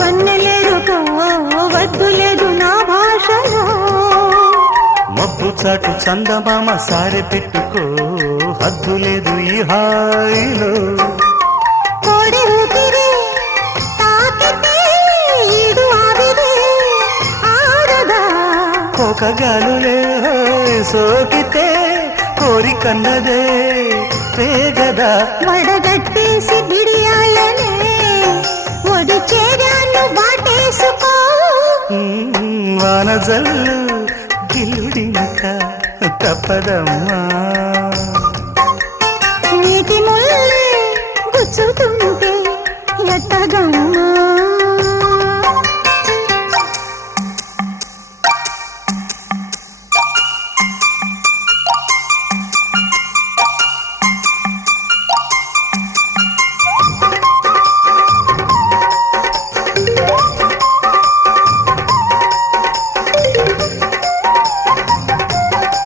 వన్నెలేరుకో వద్దు లేదు నా భాషలో మబ్బు చాటు చందమామ సారె పెట్టుకో హద్దు లేదు ఈ హాయిలో కోడి ఊపిరి తాకితే ఈడు ఆవిరి ఆరదా కోకగాలులే సోకితే కోరికన్నదే పేగదా వడగట్టేసి బిడియాలనే ఒడి చేరాను వాటేసుకో వానజల్లు గిల్లుడింక తప్పదమ్మా నీటి ముల్లే గుచ్చుతూ